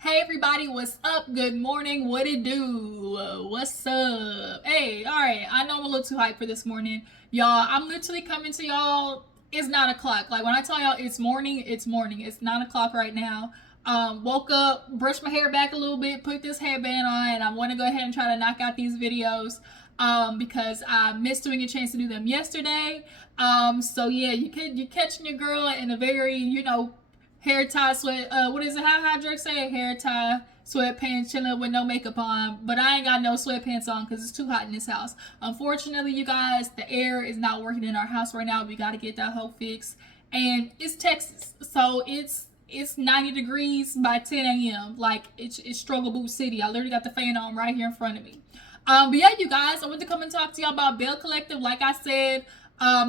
Hey everybody, what's up? Good morning. What it do? What's up? Hey, all right. I know I'm a little too hyped for this morning, y'all. I'm literally coming to y'all. It's 9 o'clock. Like when I tell y'all it's morning, it's morning. It's 9 o'clock right now. Woke up, brushed my hair back a little bit, put this headband on, and I want to go ahead and try to knock out these videos. Because I missed doing a chance to do them yesterday. So yeah, you're catching your girl in a very hair tie sweat. What is it? How Drake say? Hair tie sweatpants, chilling with no makeup on. But I ain't got no sweatpants on because it's too hot in this house. Unfortunately, you guys, the air is not working in our house right now. We got to get that whole fixed. And it's Texas, so it's 90 degrees by 10 a.m. Like it's Struggle Boot City. I literally got the fan on right here in front of me. But yeah, you guys, I want to come and talk to y'all about Belle Collective. Like I said,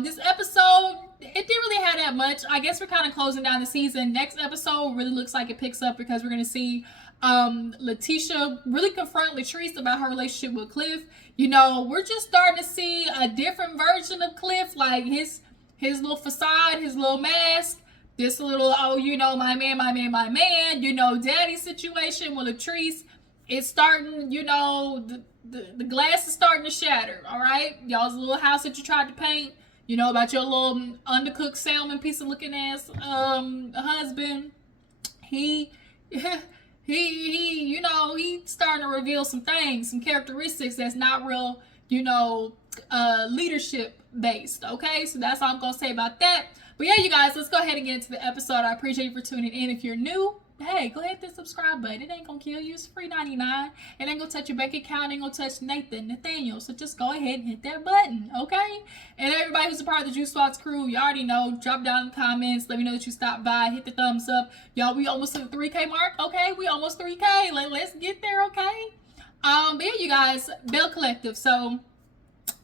this episode, it didn't really have that much. I guess we're kind of closing down the season. Next episode really looks like it picks up because we're going to see Lateshia really confront Latrice about her relationship with Cliff. We're just starting to see a different version of Cliff, like his little facade, his little mask. This little, my man, daddy situation with Latrice. It's starting, the glass is starting to shatter, all right? Y'all's little house that you tried to paint, about your little undercooked salmon piece of looking ass husband. He he's starting to reveal some things, some characteristics that's not real, leadership based, okay? So that's all I'm going to say about that. But yeah, you guys, let's go ahead and get into the episode. I appreciate you for tuning in. If you're new, hey, go ahead and hit the subscribe button. It ain't gonna kill you. It's free $99. It ain't gonna touch your bank account. It ain't gonna touch Nathaniel. So just go ahead and hit that button, okay? And everybody who's a part of the Juice Spots crew, you already know. Drop down in the comments. Let me know that you stopped by. Hit the thumbs up. Y'all, we almost to the 3K mark. Okay, we almost 3K. Let's get there, okay? But yeah, you guys, Belle Collective. So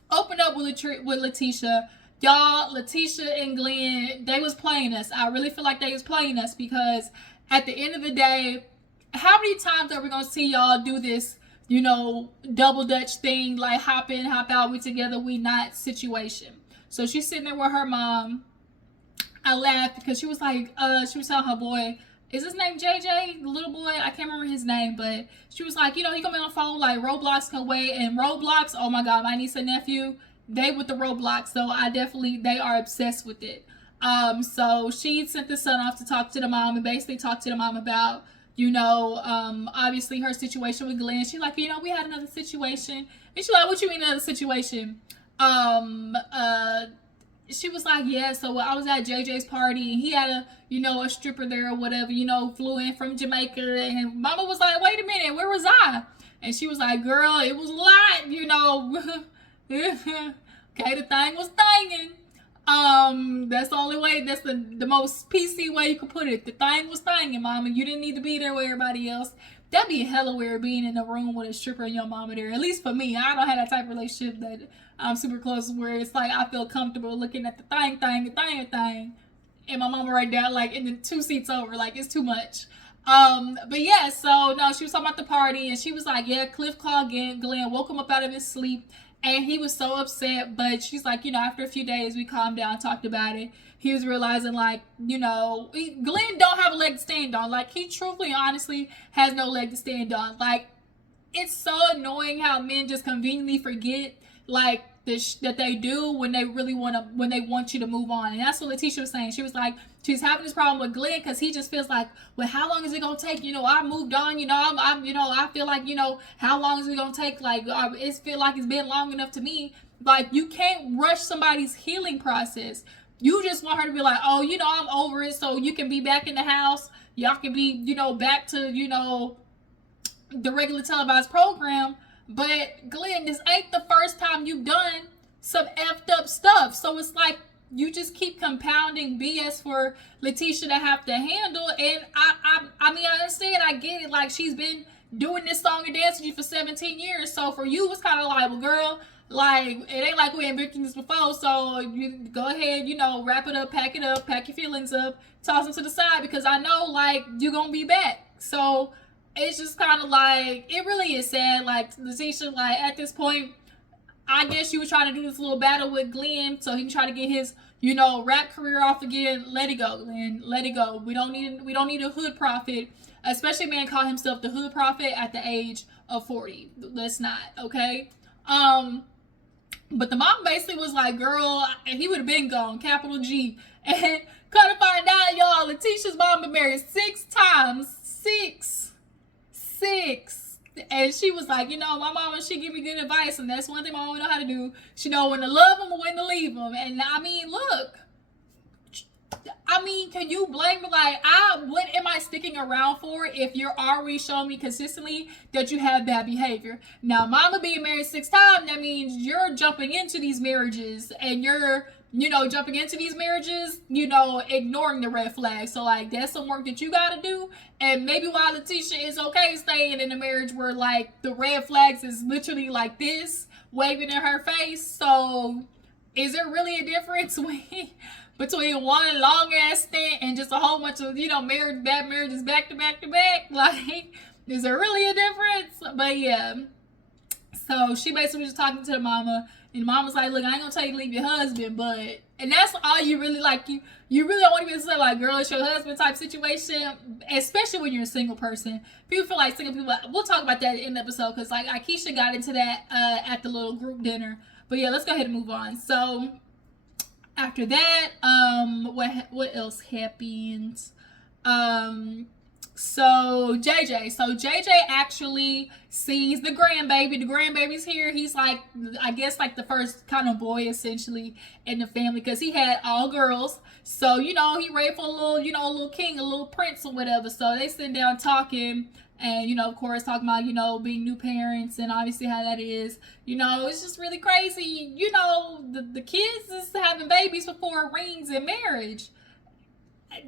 open up with Lateshia. Y'all, Lateshia and Glenn, they was playing us. I really feel like they was playing us because at the end of the day, how many times are we gonna see y'all do this, double Dutch thing, like hop in, hop out, we together, we not situation? So she's sitting there with her mom. I laughed because she was like, she was telling her boy, is his name JJ, the little boy? I can't remember his name, but she was like, he gonna be on the phone, like Roblox can wait, and Roblox, oh my god, my niece and nephew, they with the Roblox, so they are obsessed with it. So she sent the son off to talk to the mom and basically talk to the mom about, obviously her situation with Glenn. She like, we had another situation. And she like, what you mean another situation? She was like, yeah, so I was at JJ's party and he had a stripper there or whatever, flew in from Jamaica, and mama was like, wait a minute, where was I? And she was like, girl, it was a lot, okay, the thing was thinging. That's the only way, that's the most PC way you could put it. The thing was thinging, mama. You didn't need to be there with everybody else. That'd be hella weird being in a room with a stripper and your mama there. At least for me. I don't have that type of relationship that I'm super close where it's like I feel comfortable looking at the thing, and my mama right there, like in the 2 seats over. Like, it's too much. But yeah, so no, she was talking about the party and she was like, yeah, Cliff called Glenn, woke him up out of his sleep. And he was so upset, but she's like, after a few days, we calmed down, talked about it. He was realizing, like, Glenn don't have a leg to stand on. Like, he truthfully, honestly, has no leg to stand on. Like, it's so annoying how men just conveniently forget, like, that they do when they want you to move on. And that's what Lateshia was saying. She was like, she's having this problem with Glenn because he just feels like, well, how long is it gonna take? I moved on. I feel like, how long is it gonna take? Like, it feel like it's been long enough to me. Like, you can't rush somebody's healing process. You just want her to be like, oh, I'm over it, so you can be back in the house. Y'all can be, back to, the regular televised program. But Glenn, this ain't the first time you've done some effed up stuff. So it's like you just keep compounding BS for Lateshia to have to handle. And I mean, I understand, I get it. Like, she's been doing this song and dance with you for 17 years. So for you, it's kind of like, well, girl, like, it ain't like we ain't been through this before. So you go ahead, wrap it up, pack your feelings up, toss them to the side, because I know, like, you're gonna be back. So it's just kind of like, it really is sad. Like, Lateshia, like, at this point, I guess she was trying to do this little battle with Glenn so he can try to get his, rap career off again. Let it go, Glenn. Let it go. We don't need a hood prophet especially a man call himself the hood prophet at the age of 40. Let's not, okay? But the mom basically was like, girl, and he would have been gone, capital G. And come to find out, y'all, Letitia's mom been married 6 times. Six. And she was like, you know, my mama, she give me good advice, and that's one thing my mama know how to do. She know when to love them and when to leave them. And I mean, look, can you blame me? Like, what am I sticking around for if you're already showing me consistently that you have bad behavior? Now, mama being married 6 times, that means you're jumping into these marriages, and you're, ignoring the red flags. So, like, that's some work that you gotta do. And maybe while Lateshia is okay staying in a marriage where, like, the red flags is literally like this, waving in her face. So, is there really a difference between one long ass stint and just a whole bunch of, bad marriages back to back to back? Like, is there really a difference? But yeah. So she basically was just talking to the mama, and the mama's like, look, I ain't gonna tell you to leave your husband, and that's all you really like. You really don't want to be say, like, girl, it's your husband type situation, especially when you're a single person. People feel like single people, we'll talk about that in the episode, because like Akeisha got into that at the little group dinner. But yeah, let's go ahead and move on. So after that, what else happened? So JJ actually sees the grandbaby. The grandbaby's here. He's like, I guess, like the first kind of boy essentially in the family, because he had all girls. So, he raised for a little, a little king, a little prince or whatever. So they sitting down talking, and, of course, talking about, being new parents and obviously how that is. It's just really crazy. The kids is having babies before rings in marriage.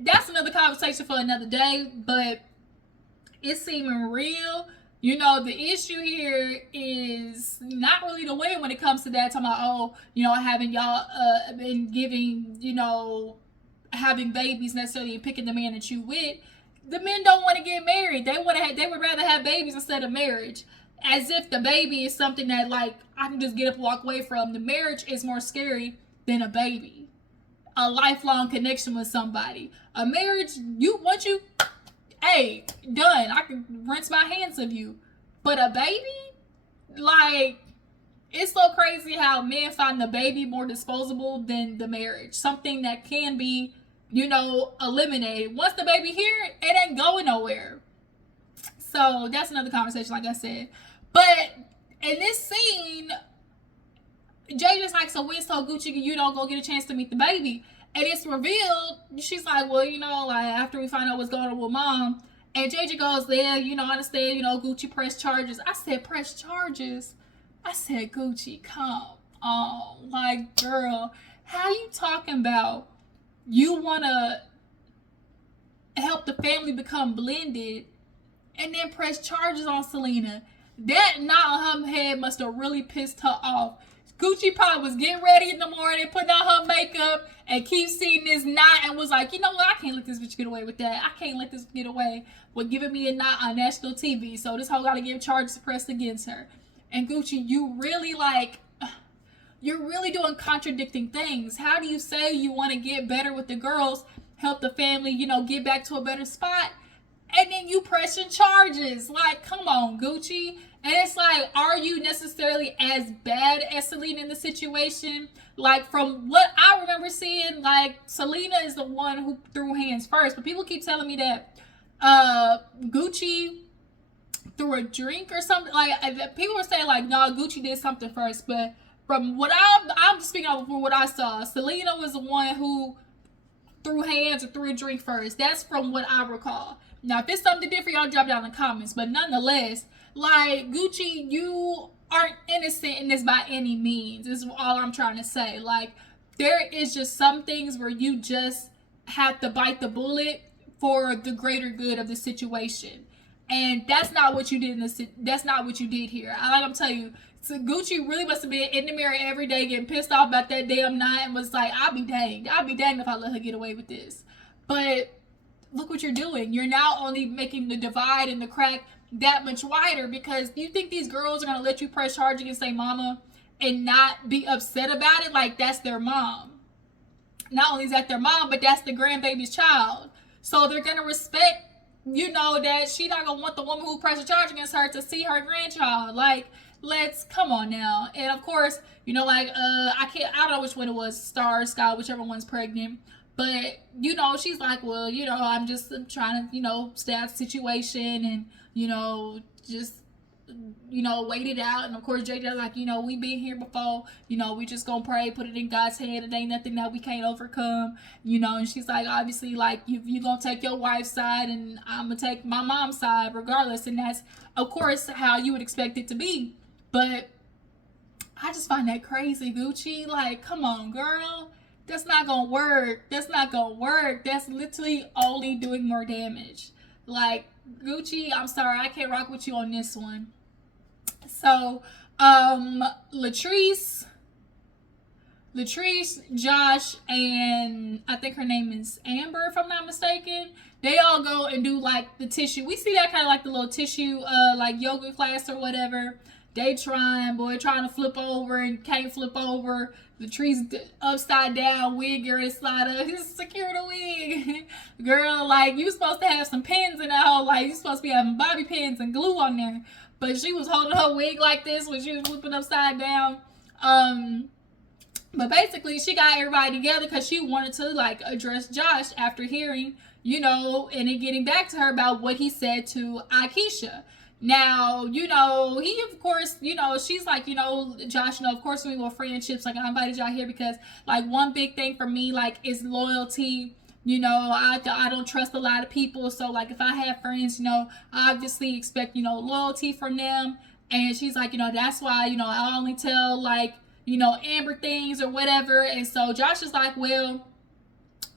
That's another conversation for another day, but it's seeming real. The issue here is not really the women when it comes to that. Talking about, having y'all been giving, having babies necessarily and picking the man that you with. The men don't want to get married. They would rather have babies instead of marriage. As if the baby is something that, like, I can just get up and walk away from. The marriage is more scary than a baby. A lifelong connection with somebody. A marriage, hey, done. I can rinse my hands of you. But a baby, like, it's so crazy how men find the baby more disposable than the marriage. Something that can be, eliminated. Once the baby here, it ain't going nowhere. So that's another conversation, like I said. But in this scene, Jay just like, so when so Gucci, you don't go get a chance to meet the baby. And it's revealed, she's like, well, like, after we find out what's going on with mom. And JJ goes, yeah, I understand, Gucci press charges. I said, press charges? I said, Gucci, come on. Like, girl, how you talking about you want to help the family become blended and then press charges on Selena? That knot on her head must have really pissed her off. Gucci probably was getting ready in the morning, putting on her makeup, and keep seeing this knot and was like, you know what? I can't let this bitch get away with that. I can't let this get away with giving me a knot on national TV. So this hoe got to give charges pressed against her. And Gucci, you're really doing contradicting things. How do you say you want to get better with the girls, help the family, get back to a better spot, and then you pressing charges? Like, come on, Gucci. And it's like, are you necessarily as bad as Selena in the situation? Like, from what I remember seeing, like, Selena is the one who threw hands first. But people keep telling me that Gucci threw a drink or something. Like, people were saying, like, no, Gucci did something first. But from what I'm just speaking of from what I saw, Selena was the one who threw hands or threw a drink first. That's from what I recall. Now, if it's something different, y'all drop down in the comments. But nonetheless, like, Gucci, you aren't innocent in this by any means, is all I'm trying to say. Like, there is just some things where you just have to bite the bullet for the greater good of the situation. And that's not what you did that's not what you did here. I'm telling you, so Gucci really must have been in the mirror every day getting pissed off about that damn knot and was like, I'll be danged if I let her get away with this. But look what you're doing. You're now only making the divide and the crack that much wider, because you think these girls are going to let you press charge against their mama and not be upset about it? Like, that's their mom. Not only is that their mom, but that's the grandbaby's child. So they're going to respect you know, that she not gonna want the woman who pressed the charge against her to see her grandchild. Like, let's come on now. And of course, you know, like I don't know which one it was, Star, Scott, whichever one's pregnant. But, you know, she's like, well, you know, I'm just trying to, you know, stay out of the situation and, you know, just, you know, wait it out. And of course, JJ's like, you know, we been here before, you know, we just gonna pray, put it in God's hand. It ain't nothing that we can't overcome, you know. And she's like, obviously, like, you gonna take your wife's side and I'm gonna take my mom's side regardless. And that's, of course, how you would expect it to be. But I just find that crazy, Gucci. Like, come on, girl. That's not gonna work. That's not gonna work. That's literally only doing more damage. Like, Gucci, I'm sorry, I can't rock with you on this one. So, Latrice, Josh, and I think her name is Amber, if I'm not mistaken. They all go and do like the tissue. We see that kind of like the little tissue, like yoga class or whatever. They trying to flip over and can't flip over. The tree's upside down wig or inside of his secure the wig. Girl, like, you supposed to have some pins in that hole. Like, you supposed to be having bobby pins and glue on there. But she was holding her wig like this when she was flipping upside down. But basically, she got everybody together because she wanted to, like, address Josh after hearing, you know, and then getting back to her about what he said to Akeisha. Now, you know, he, of course, you know, she's like, you know, Josh, you know, of course we were friendships. Like, I invited y'all here because, like, one big thing for me, like, is loyalty. You know, I don't trust a lot of people. So, like, if I have friends, you know, I obviously expect, you know, loyalty from them. And she's like, you know, that's why, you know, I only tell, like, you know, Amber things or whatever. And so Josh is like, well,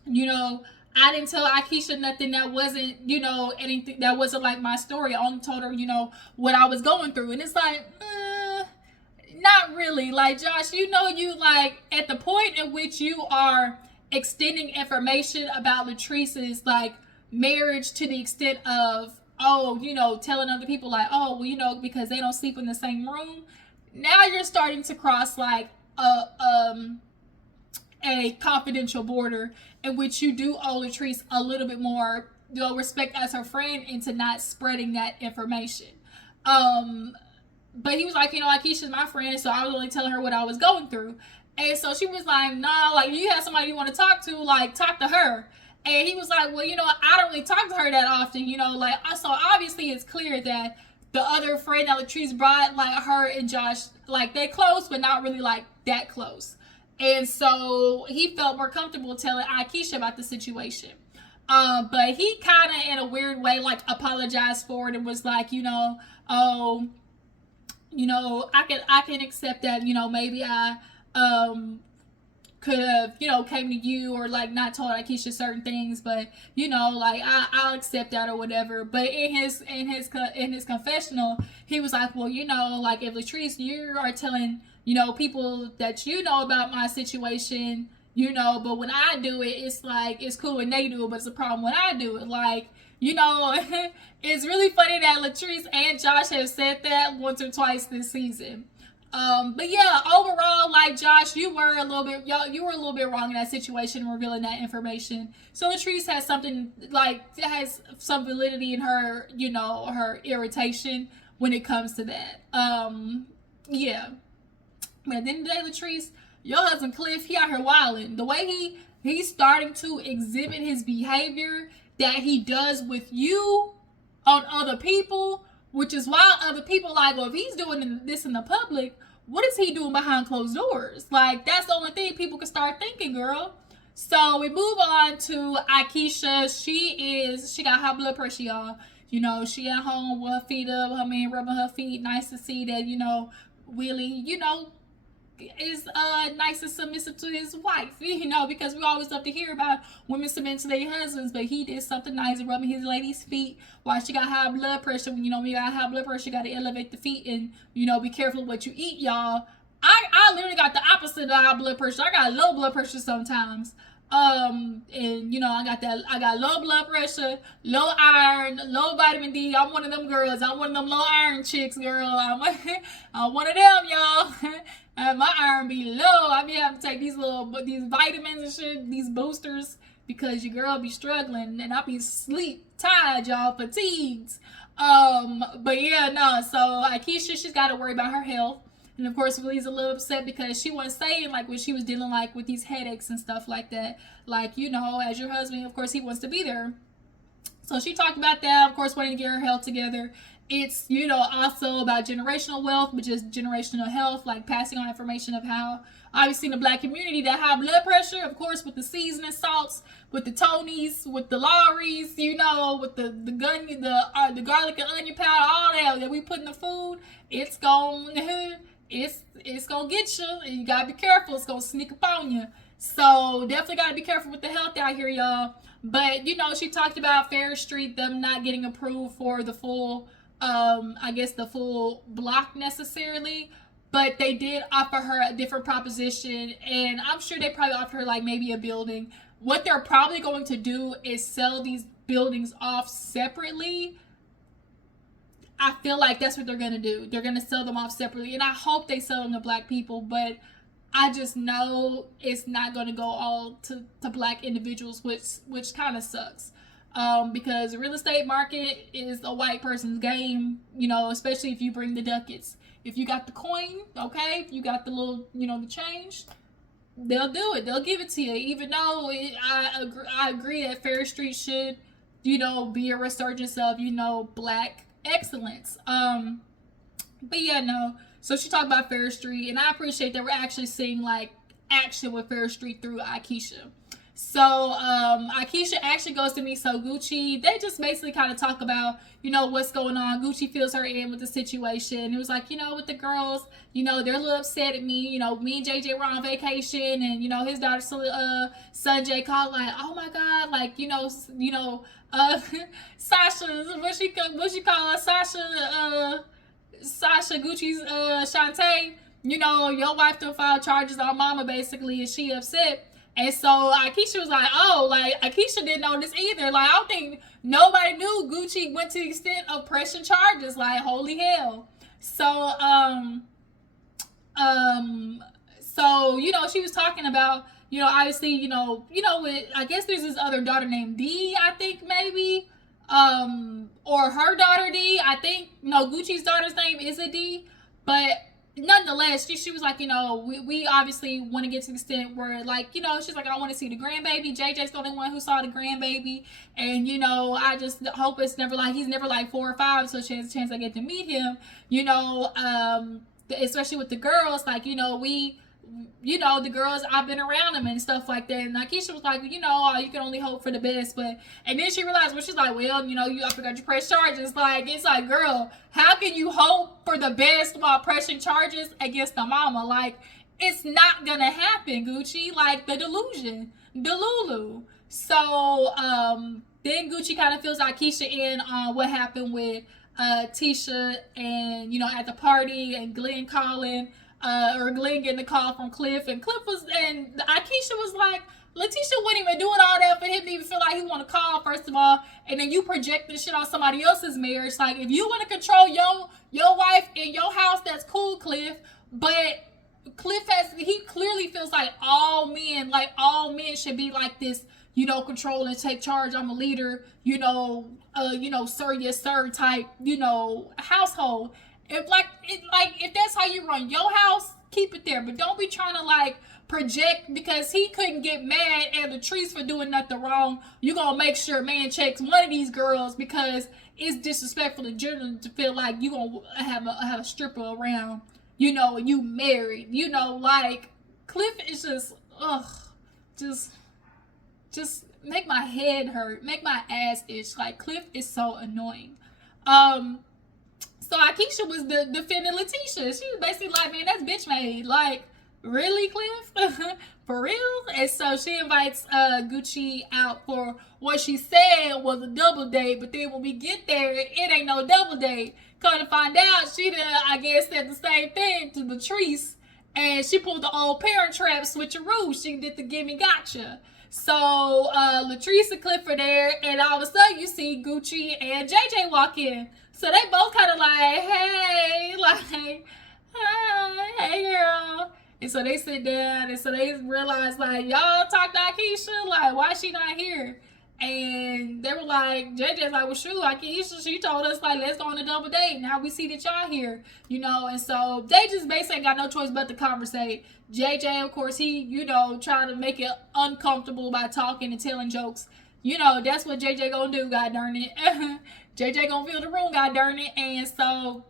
you know, I didn't tell Akeisha nothing that wasn't, you know, anything that wasn't like my story. I only told her, you know, what I was going through. And it's like, not really. Like, Josh, you know, you like at the point in which you are extending information about Latrice's like marriage to the extent of, oh, you know, telling other people like, oh, well, you know, because they don't sleep in the same room. Now you're starting to cross like a confidential border in which you do owe Latrice a little bit more, you know, respect as her friend into not spreading that information. But he was like, you know, Akeisha's my friend, so I was only telling her what I was going through. And so she was like, nah, like, you have somebody you want to talk to, like, talk to her. And he was like, well, you know, I don't really talk to her that often, you know, like, so obviously it's clear that the other friend that Latrice brought, like, her and Josh, like, they close, but not really, like, that close. And so he felt more comfortable telling Aikisha about the situation. But he kind of, in a weird way, like, apologized for it and was like, you know, oh, you know, I can accept that, you know, maybe I could have, you know, came to you or like not told Akeisha certain things, but you know, like I'll accept that or whatever. But in his confessional, he was like, well, you know, like if Latrice, you are telling, you know, people that you know about my situation, you know, but when I do it, it's like it's cool when they do it, but it's a problem when I do it. Like, you know, it's really funny that Latrice and Josh have said that once or twice this season. But yeah, overall, like, Josh, you were a little bit wrong in that situation, revealing that information. So Latrice has something, like, has some validity in her, you know, her irritation when it comes to that. Yeah. But at the end of the day, Latrice, your husband Cliff, he out here wilding. The way he's starting to exhibit his behavior that he does with you on other people, which is why other people like, well, if he's doing this in the public, what is he doing behind closed doors? Like, that's the only thing people can start thinking, girl. So we move on to Akeisha. She got high blood pressure, y'all. You know, she at home with her feet up, her man rubbing her feet. Nice to see that, you know, Willie, you know, is nice and submissive to his wife, you know, because we always love to hear about women submitting to their husbands, but he did something nice, rubbing his lady's feet while she got high blood pressure. When, you know, when you got high blood pressure, you got to elevate the feet and, you know, be careful what you eat, y'all. I literally got the opposite of high blood pressure. I got low blood pressure sometimes. And you know, I got low blood pressure, low iron, low vitamin D. I'm one of them girls. I'm one of them low iron chicks, girl. I'm one of them, y'all. My iron be low. I be having to take these vitamins and shit, these boosters, because your girl be struggling and I be sleep tired, y'all, fatigued. But yeah, no. So Akeisha, she's got to worry about her health. And of course, Willie's a little upset because she wasn't saying like what she was dealing like with these headaches and stuff like that. Like, you know, as your husband, of course, he wants to be there. So she talked about that, of course, wanting to get her health together. It's, you know, also about generational wealth, which is generational health, like passing on information of how, obviously in the black community, that high blood pressure, of course, with the seasoning salts, with the Tonys, with the Lawry's, you know, with the garlic and onion powder, all that we put in the food, it's gonna get you, and you gotta be careful. It's gonna sneak up on you. So definitely gotta be careful with the health out here, y'all. But you know, she talked about Fair Street, them not getting approved for the full, I guess the full block necessarily. But they did offer her a different proposition, and I'm sure they probably offered her like maybe a building. What they're probably going to do is sell these buildings off separately. I feel like that's what they're going to do. They're going to sell them off separately, and I hope they sell them to black people, but I just know it's not going to go all to black individuals, which kind of sucks. Because the real estate market is a white person's game, you know, especially if you bring the ducats. If you got the coin, okay, if you got the little, you know, the change, they'll do it. They'll give it to you. Even though I agree that Fair Street should, you know, be a resurgence of, you know, black excellence. But yeah, no. So she talked about Fair Street, and I appreciate that we're actually seeing like action with Fair Street through Aikisha. So Akeisha actually goes to meet So Gucci. They just basically kind of talk about, you know, what's going on. Gucci fills her in with the situation. It was like, you know, with the girls, you know, they're a little upset at me. You know, me and JJ were on vacation, and you know, his daughter Sanjay called like, oh my God, like, you know, Sasha, what she call her, Sasha Gucci's Shantae, you know, your wife done filed charges on mama basically, and she upset. And so Akeisha was like, oh, like Akeisha didn't know this either. Like, I don't think nobody knew Gucci went to the extent of pressing charges. Like, holy hell. So, so, you know, she was talking about, you know, obviously, you know, with, I guess there's this other daughter named D, I think maybe, or her daughter D. I think, no, Gucci's daughter's name is a D, but nonetheless, she was like, you know, we obviously want to get to the extent where, like, you know, she's like, I want to see the grandbaby. JJ's the only one who saw the grandbaby, and you know, I just hope it's never like he's never like 4 or 5, so she has a chance I get to meet him. You know, especially with the girls, like, you know, you know, the girls, I've been around them and stuff like that. And Akeisha was like, you know, you can only hope for the best. But, and then she realized, well, she's like, well, you know, I forgot you press charges. Like, it's like, girl, how can you hope for the best while pressing charges against the mama? Like, it's not gonna happen, Gucci. Like, the delusion, Delulu. So, then Gucci kind of fills Akeisha in on what happened with Tisha and, you know, at the party, and Glenn calling, or Glenn getting the call from Cliff, and Akeisha was like, Lateshia wasn't even doing all that for him to even feel like he want to call, first of all, and then you project this shit on somebody else's marriage. Like, if you want to control your wife in your house, that's cool, Cliff, but Cliff he clearly feels like all men should be like this, you know, control and take charge. I'm a leader, you know, sir, yes sir type, you know, household. If that's how you run your house, keep it there. But don't be trying to like project, because he couldn't get mad at Latrice for doing nothing wrong. You gonna make sure man checks one of these girls, because it's disrespectful in general to feel like you gonna have a stripper around, you know, and you married. You know, like Cliff is just make my head hurt, make my ass itch. Like, Cliff is so annoying. So Akeisha was defending Lateshia. She was basically like, man, that's bitch made. Like, really, Cliff? For real? And so she invites Gucci out for what she said was a double date. But then when we get there, it ain't no double date. Come to find out, she done, I guess, said the same thing to Latrice. And she pulled the old Parent Trap switcheroo. She did the gimme gotcha. So Latrice and Cliff are there. And all of a sudden, you see Gucci and JJ walk in. So they both kind of like, hey, like, hi, hey girl. And so they sit down, and so they realize, like, y'all talk to Akeisha? Like, why is she not here? And they were like, JJ's like, well, shoot, Akeisha, she told us, like, let's go on a double date. Now we see that y'all here, you know. And so they just basically got no choice but to conversate. JJ, of course, he, you know, trying to make it uncomfortable by talking and telling jokes. You know, that's what JJ gonna do, god darn it. JJ gonna fill the room, god darn it. And so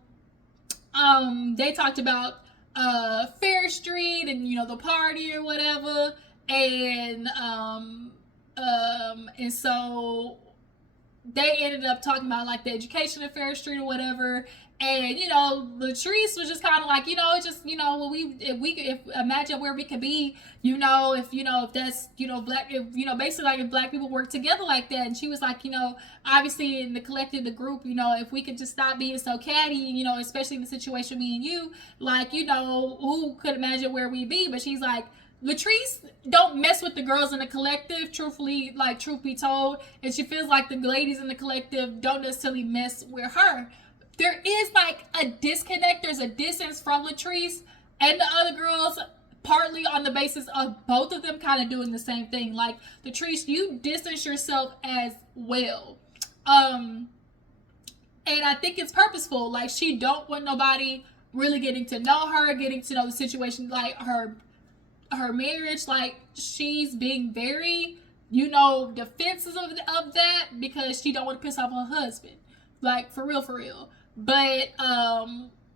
they talked about Fair Street and, you know, the party or whatever. And so they ended up talking about, like, the education of Fair Street or whatever. And, you know, Latrice was just kind of like, you know, it's just, you know, if imagine where we could be, you know, if that's, you know, basically, like, if black people work together like that. And she was like, you know, obviously in the collective, the group, you know, if we could just stop being so catty, you know, especially in the situation me and you, like, you know, who could imagine where we'd be? But she's like, Latrice don't mess with the girls in the collective, truthfully, like, truth be told. And she feels like the ladies in the collective don't necessarily mess with her. There is, like, a disconnect. There's a distance from Latrice and the other girls, partly on the basis of both of them kind of doing the same thing. Like, Latrice, you distance yourself as well. And I think it's purposeful. Like, she don't want nobody really getting to know her, getting to know the situation, like, her marriage. Like, she's being very, you know, defensive of that because she don't want to piss off her husband. Like, for real. But,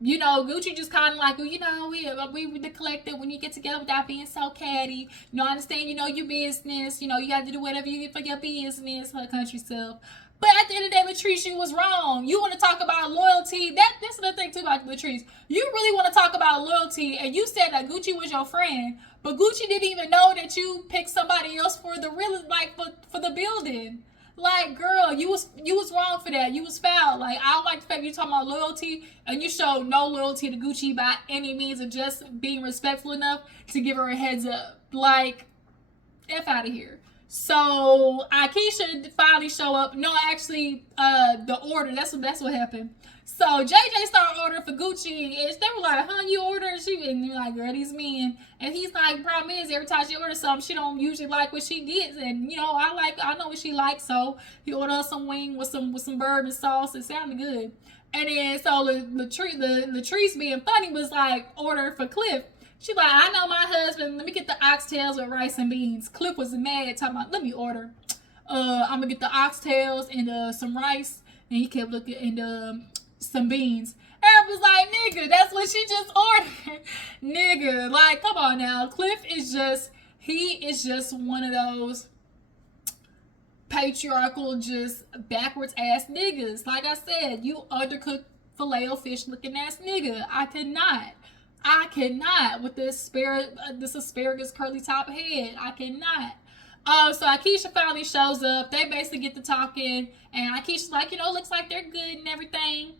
you know, Gucci just kind of like, well, you know, we the collective, when you get together without being so catty, you know, I understand, you know, your business, you know, you got to do whatever you get for your business, her country self. But at the end of the day, Latrice, you was wrong. You want to talk about loyalty. That's the thing, too, about Latrice. You really want to talk about loyalty, and you said that Gucci was your friend, but Gucci didn't even know that you picked somebody else for the real, like, for the building. Like, girl, you was wrong for that. You was foul. Like, I don't like the fact you talking about loyalty, and you showed no loyalty to Gucci by any means of just being respectful enough to give her a heads up. Like, F out of here. So Akeisha finally show up. No, actually, the order. That's what happened. So JJ started ordering for Gucci, and they were like, "Huh, you order?" And you're like, "Girl, these men." And he's like, "Problem is, every time she orders something, she don't usually like what she gets, and, you know, I know what she likes." So he ordered some wing with some bourbon sauce. It sounded good. And then so the Latrice being funny was like, order for Cliff. She's like, "I know my husband. Let me get the oxtails with rice and beans." Cliff was mad, talking about, "Let me order. I'm gonna get the oxtails and some rice." And he kept looking and some beans. Eric was like, "Nigga, that's what she just ordered." Nigga, like, come on now. Cliff is just one of those patriarchal, just backwards ass niggas. Like I said, you undercooked filet-o-fish looking ass nigga. I cannot with this asparagus curly top head. I cannot. So Akeisha finally shows up. They basically get to talking, and Akeisha's like, you know, looks like they're good and everything.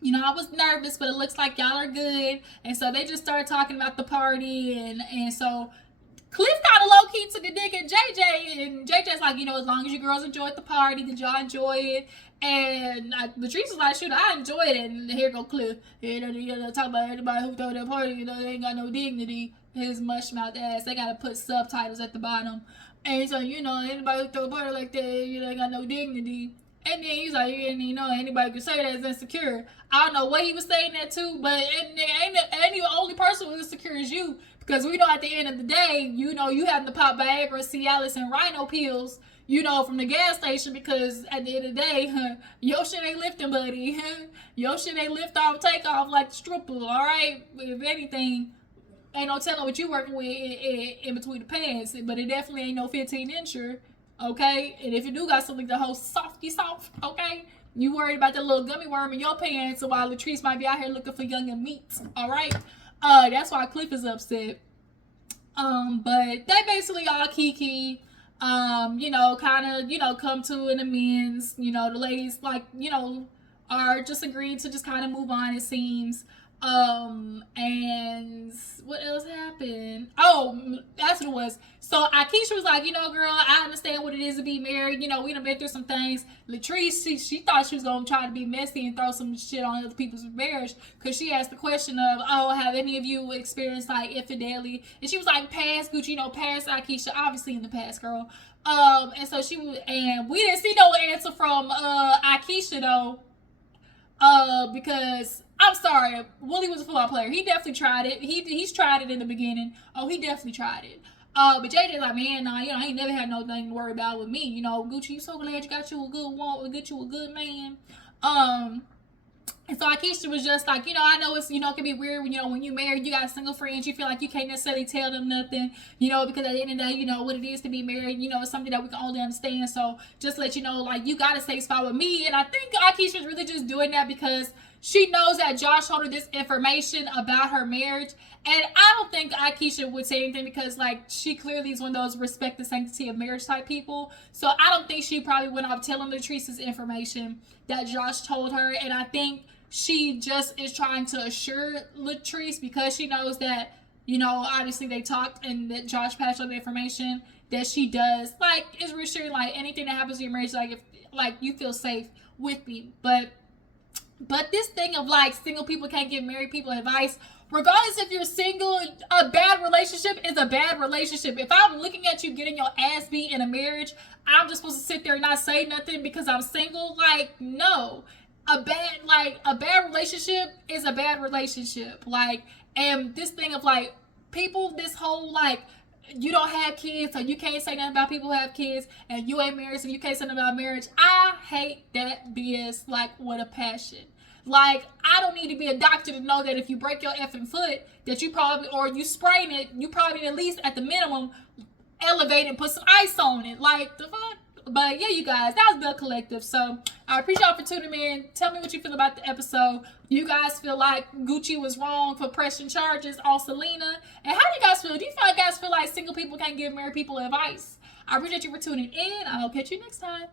You know, I was nervous, but it looks like y'all are good. And so they just started talking about the party, and so Cliff kind of low-key took a dig at JJ, and JJ's like, you know, as long as you girls enjoyed the party, did y'all enjoy it? And Latrice was like, shoot, I enjoyed it. And here go Cliff. You know, talk about anybody who throw that party, you know, they ain't got no dignity. His mush mouth ass. They gotta put subtitles at the bottom. And so, you know, anybody who throw a party like that, you know, ain't got no dignity. And then he's like, you know, anybody can say that is insecure. I don't know what he was saying that to, but ain't the only person who's insecure is you. Because we know at the end of the day, you know, you having to pop Viagra, Cialis, and Rhino pills, you know, from the gas station, because at the end of the day, your shit ain't lifting, buddy. Your shit ain't lift off, take off like the stripper, all right? If anything, ain't no telling what you working with in between the pants, but it definitely ain't no 15-incher, okay? And if you do got something that holds softy soft, okay? You worried about that little gummy worm in your pants, while Latrice might be out here looking for young and meat, all right? That's why Cliff is upset. But they basically all kiki, you know, kind of, you know, come to an amends. You know, the ladies, like, you know, are just agreed to just kind of move on, it seems. And what else happened? Oh, that's what it was. So Akeisha was like, girl, I understand what it is to be married. We done been through some things. Latrice, she thought she was gonna try to be messy and throw some shit on other people's marriage, because she asked the question of, oh, have any of you experienced like infidelity? And she was like, past Gucci, past Akeisha, obviously in the past, girl. And so and we didn't see no answer from Akeisha though. Because I'm sorry, Willie was a football player. He definitely tried it. He's tried it in the beginning. Oh, he definitely tried it. But JJ's like, man, nah, I ain't never had no thing to worry about with me. Gucci, you so glad you got you a good one, get you a good man. And so Aikisha was just like, I know it's, it can be weird when you married, you got single friends, you feel like you can't necessarily tell them nothing, because at the end of the day, what it is to be married, it's something that we can only understand. So just let you know, like, you got a safe spot with me. And I think Aikisha's really just doing that because she knows that Josh told her this information about her marriage. And I don't think Akeisha would say anything because, like, she clearly is one of those respect the sanctity of marriage type people. So I don't think she probably went off telling Latrice's information that Josh told her. And I think she just is trying to assure Latrice, because she knows that, obviously they talked and that Josh passed on the information, that she does, like, is reassuring, like, anything that happens in your marriage, like, if, like, you feel safe with me. But this thing of, like, single people can't give married people advice, regardless if you're single, a bad relationship is a bad relationship. If I'm looking at you getting your ass beat in a marriage, I'm just supposed to sit there and not say nothing because I'm single? Like, no. A bad relationship is a bad relationship. Like, and this thing of, like, people, this whole, like, you don't have kids, so you can't say nothing about people who have kids, and you ain't married, so you can't say nothing about marriage. I hate that BS, like, with a passion. Like, I don't need to be a doctor to know that if you break your effing foot, that you probably, or you sprain it, you probably at least, at the minimum, elevate and put some ice on it. Like, the fuck? But yeah, you guys, that was Belle Collective. So I appreciate y'all for tuning in. Tell me what you feel about the episode. You guys feel like Gucci was wrong for pressing charges on Selena? And how do you guys feel? Do you guys feel like single people can't give married people advice? I appreciate you for tuning in. I'll catch you next time.